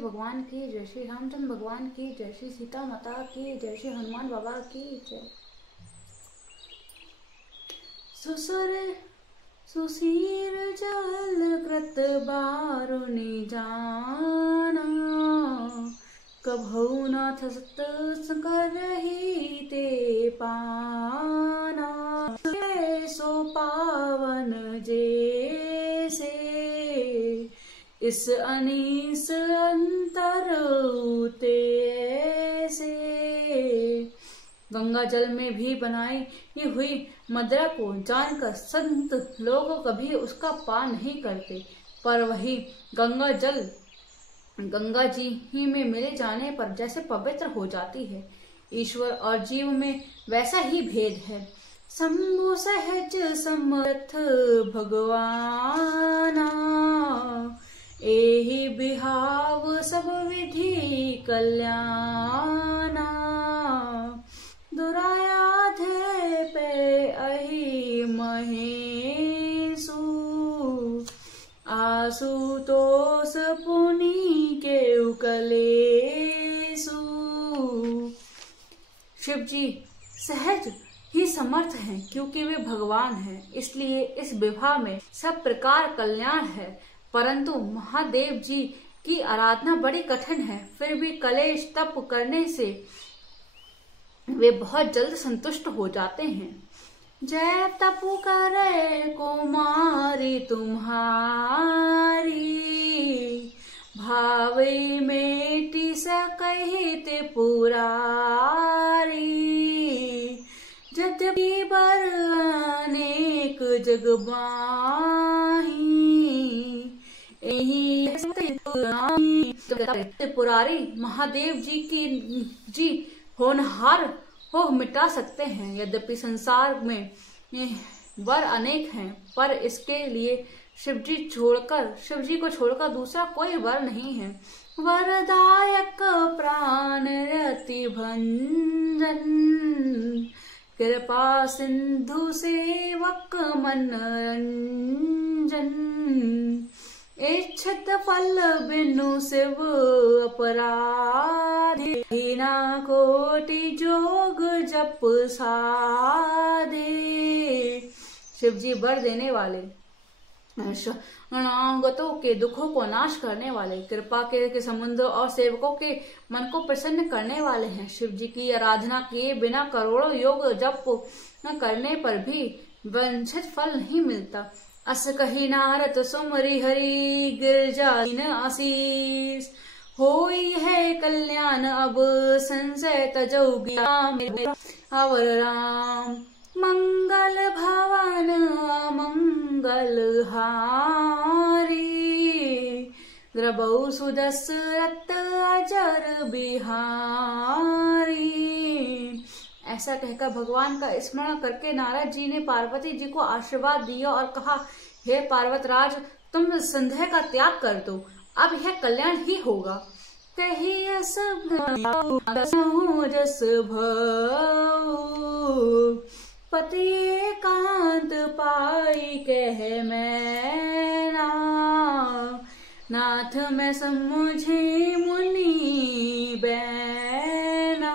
भगवान की जय, श्री रामचंद्र भगवान की जय, श्री सीता माता की जय, श्री हनुमान बाबा की जय। सुशीर जल कृत बारुनि जाना, कभौ नाथ सत करहि ते पाना। सो पावन जैसे इस अनीस अंतर से। गंगा जल में भी बनाई हुई मदिरा को जानकर संत लोग कभी उसका पान नहीं करते, पर वही गंगा जल गंगा जी ही में मिले जाने पर जैसे पवित्र हो जाती है। ईश्वर और जीव में वैसा ही भेद है। शंभु सहज समर्थ भगवाना, एहि बिहाव सब विधि कल्याणा। दुरायाधे पे अहि महेशु, आशुतोष पुनि के कलेशु। शिव जी सहज ही समर्थ हैं, क्योंकि वे भगवान हैं, इसलिए इस विवाह में सब प्रकार कल्याण है। परंतु महादेव जी की आराधना बड़ी कठिन है, फिर भी कलेश तप करने से वे बहुत जल्द संतुष्ट हो जाते हैं। जय तपु करे कुमारी तुम्हारी, भावे मेटी सकहित पुरारी। यद्यपि बर अनेक जग बाही, पुरारी महादेव जी होनहार हो मिटा सकते हैं। यद्यपि संसार में वर अनेक हैं, पर इसके लिए शिव जी को छोड़कर दूसरा कोई वर नहीं है। वरदायक प्राण रति भंजन, कृपा सिंधु सेवक मनरंजन। इच्छित फल बिनु शिव अपराधे, हीना कोटि जोग जप साधे। शिव जी वर देने वाले, शरणागतों के दुखों को नाश करने वाले, कृपा के समुद्र और सेवकों के मन को प्रसन्न करने वाले हैं। शिव जी की आराधना किए बिना करोड़ों योग जप करने पर भी वांछित फल नहीं मिलता। अस कही नारद सुमरि हरि, गिरजाइन आशीष। होई है कल्याण अब संशय तजोगी, अवर राम मंगल भवन मंगल हारी। ग्रबौ सुदशरथ अजर बिहारी। ऐसा कहकर भगवान का स्मरण करके नारद जी ने पार्वती जी को आशीर्वाद दिया और कहा, हे पार्वतराज, तुम संदेह का त्याग कर दो, अब यह कल्याण ही होगा। कही जस भऊ, पति एकांत पाई कह मैना। नाथ मैं समुझे मुनि बैना।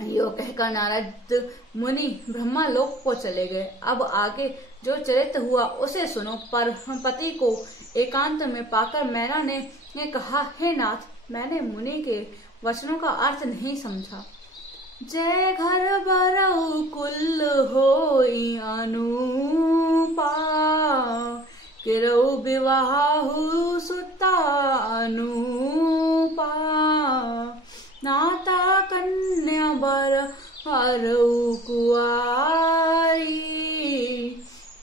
यो कहकर नारद मुनि ब्रह्मा लोक को चले गए। अब आगे जो चरित्र हुआ उसे सुनो। पर पति को एकांत में पाकर मैना ने कहा, हे नाथ, मैंने मुनि के वचनों का अर्थ नहीं समझा। जय घर बरऊ कुल होई अनुपा, किरऊ विवाहु सुता अनुपा। नाता कन्या बर हरऊ कुआरी,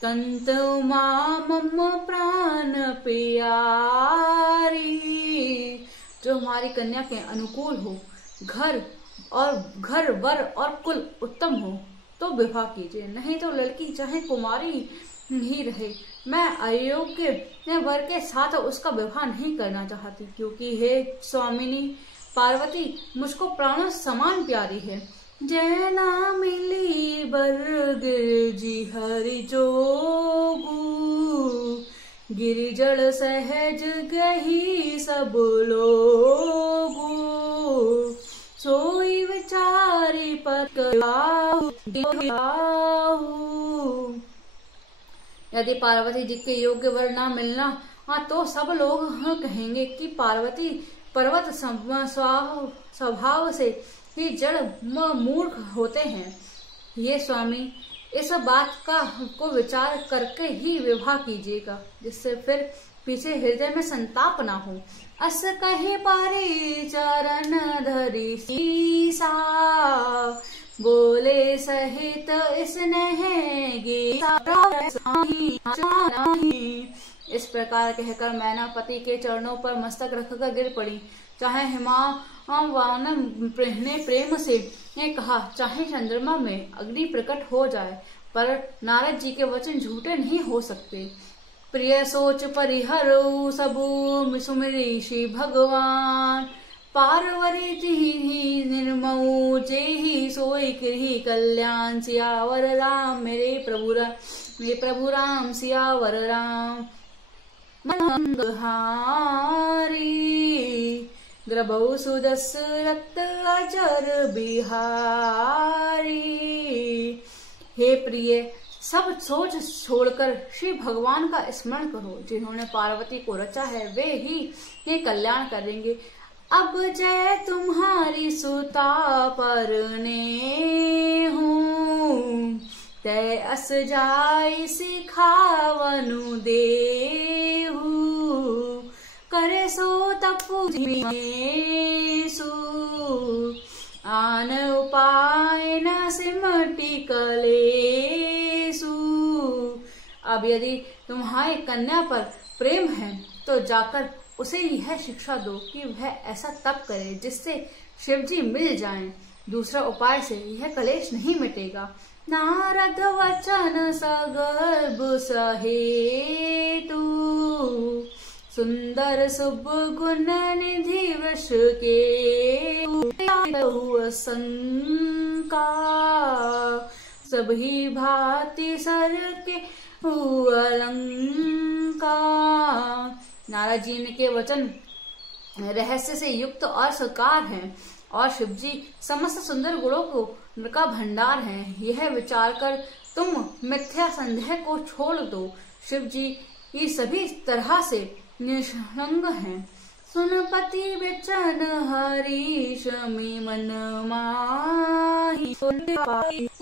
कंत उमा मम प्राण प्यारी। जो हमारी कन्या के अनुकूल हो, घर वर और कुल उत्तम हो तो विवाह कीजिए, नहीं तो लड़की चाहे कुमारी ही रहे। मैं अयोग्य वर के साथ उसका विवाह नहीं करना चाहती, क्योंकि हे स्वामिनी पार्वती मुझको प्राणों समान प्यारी है। जय ना मिली बर गिरजी हरि जोगू, गिरिजड़ सहज गही सब लोगु, सोई विचारी पत यदि पार्वती जी के योग्य वर न मिलना तो सब लोग कहेंगे कि पार्वती पर्वत स्वभाव से ही जड़ मूर्ख होते हैं। ये स्वामी, इस बात को विचार करके ही विवाह कीजिएगा, जिससे फिर पीछे हृदय में संताप ना हो। अस कहे पारे चरण धरी सीसा, बोले सहित स्नेह इस प्रकार कहकर मैना पति के चरणों पर मस्तक रखकर गिर पड़ी। चाहे हिमावान ने प्रेम से कहा, चाहे चंद्रमा में अग्नि प्रकट हो जाए, पर नारद जी के वचन झूठे नहीं हो सकते। प्रिय सोच परिहरो सबु सुमिरी श्री भगवान, पार्वती जी निर्मऊ जेहि सोई कृहि कल्याण। सियावर राम मेरे प्रभु राम सियावर राम। मंगहारी द्रबौ सुदशरथ अजर बिहारी। हे प्रिय, सब सोच छोड़कर श्री भगवान का स्मरण करो, जिन्होंने पार्वती को रचा है वे ही ये कल्याण करेंगे। अब जय तुम्हारी सुता परने हूँ, तय अस जाय सिखावनु देहु। करे सो तपु सु, आन उपाय न सिमटी कलेसु। अब यदि तुम्हारी कन्या पर प्रेम है तो जाकर उसे यह शिक्षा दो कि वह ऐसा तप करे जिससे शिवजी मिल जाएं। दूसरा उपाय से यह कलेश नहीं मिटेगा। नारद वचन सगर्भ सहेतु, सुंदर शुभ गुण निधि वृष के शंका। सभी भांति सर के अलंका। नारद जी के वचन रहस्य से युक्त और सकार हैं, और शिवजी समस्त सुंदर गुणों का भंडार है। यह विचार कर तुम मिथ्या संदेह को छोड़ दो। शिवजी ये सभी तरह से निष्कलंक हैं। सुनपति वचन हरीश मन माही,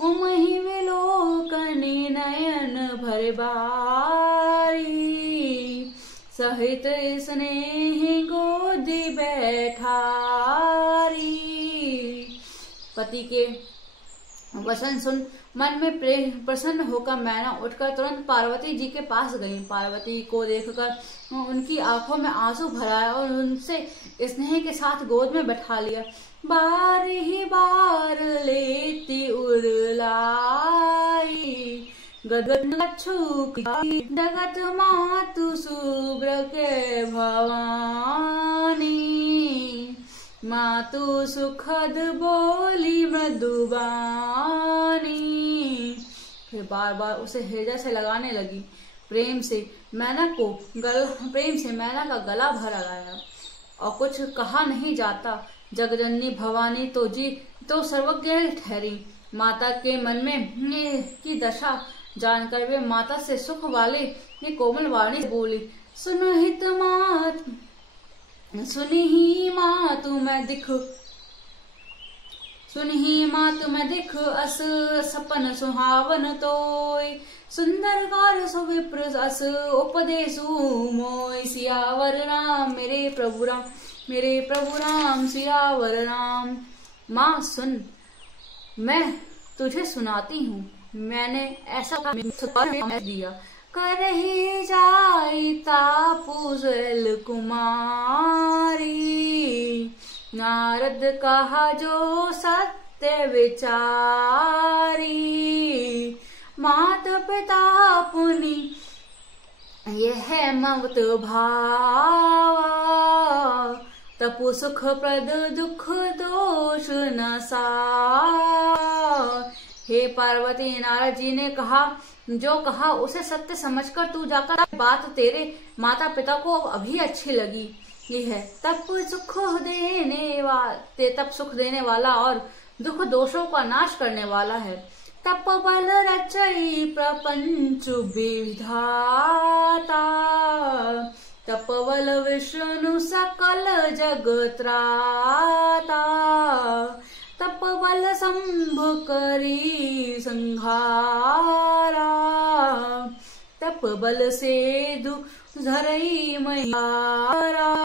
उमहि विलोकनी नयन भर बारी। सहित स्नेह गोदी बैठारी। पति के वचन सुन मन में प्रसन्न होकर मैना उठकर तुरंत पार्वती जी के पास गई। पार्वती को देखकर उनकी आंखों में आंसू भराया और उनसे स्नेह के साथ गोद में बैठा लिया। बार ही बार लेती उड़लाई, गगन जगत मातु शुभ्र के भवानी। मातु सुखद बोली मृदुबानी। फिर बार बार उसे हृदय से लगाने लगी। प्रेम से मैना का गला भर आया और कुछ कहा नहीं जाता। जगजननी भवानी तो सर्वज्ञ ठहरी। माता के मन में की दशा जानकर वे माता से सुख वाले ये कोमल वाणी बोली। सुनहित मात सुनहि मातु मैं दिख अस सपन सुहावन तोय। सुंदर कार सुविप्र अस उपदेशु मोय। सियावर राम मेरे प्रभु राम सियावर राम। माँ सुन, मैं तुझे सुनाती हूँ। मैंने ऐसा दिया करही जाई तापुजल कुमारी। नारद कहा जो सत्य विचारी। मात पिता पुनि यह ममत भावा। तपु सुख प्रद दुख दोष न सा। हे पार्वती, नारद जी ने जो कहा उसे सत्य समझकर तू जाकर बात तेरे माता पिता को अभी अच्छी लगी ये है। तप सुख देने वाला और दुख दोषों का नाश करने वाला है। तप बल रचई प्रपंच विधाता, तप बल विष्णु सकल जग त्राता, तप बल शंभ करी संहारा, तप बल से धरई महिरा।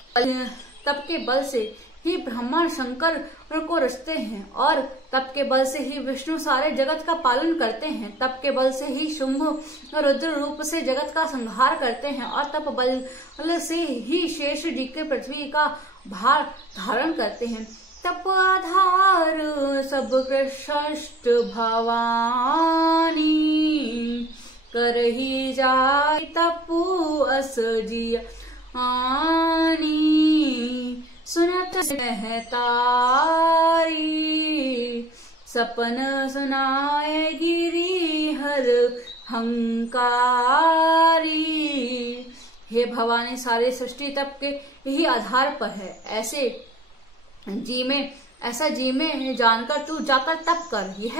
तप के बल से ही ब्रह्मा शंकर को रचते हैं और तप के बल से ही विष्णु सारे जगत का पालन करते हैं। तप के बल से ही शुंभ और रुद्र रूप से जगत का संहार करते हैं और तप बल से ही शेष जी के पृथ्वी का भार धारण करते हैं। तप आधार सब कृष्ण भवानी, करही जाय तपु अस जिया आनी, सुनत है तारी सपन सुनाए गिरी हर हंकारी। हे भवानी, सारे सृष्टि तप के ही आधार पर है। ऐसा जी में जानकर तू जाकर तप कर। यह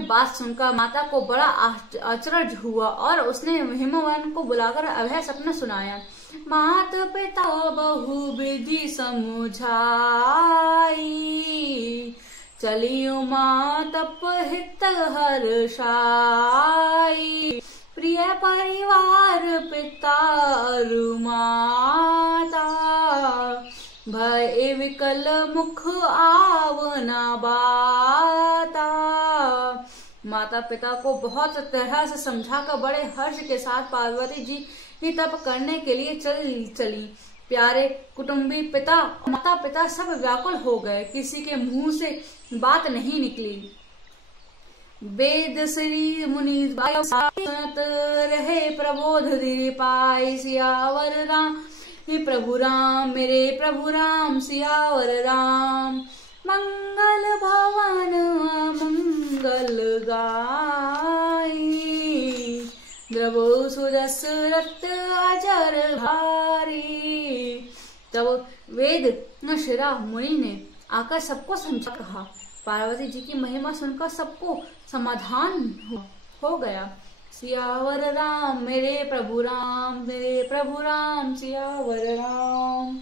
बात सुनकर माता को बड़ा आश्चर्य हुआ और उसने हिमवन को बुलाकर अभय सपना सुनाया। मात पिता बहु विधि समझाई, चलियो माँ तप हित हर्षाई, प्रिय परिवार पिता माता, भय विकल मुख आवना बाता। माता पिता को बहुत तरह से समझाकर बड़े हर्ष के साथ पार्वती जी ही तप करने के लिए चली। प्यारे कुटुंबी माता पिता सब व्याकुल हो गए, किसी के मुंह से बात नहीं निकली। वेद श्री मुनि सुनत रहे प्रबोध धीरे पाई, सियावर राम प्रभु राम, मेरे प्रभु राम, सियावर राम। मंगल भवन मंगल गाई, द्रवो सुरस रत अजर भारी। तब वेद शिरा मुनि ने आकर सबको समझा कहा। पार्वती जी की महिमा सुनकर सबको समाधान हो गया। सियावर राम, मेरे प्रभु राम, मेरे प्रभु राम, सियावर राम।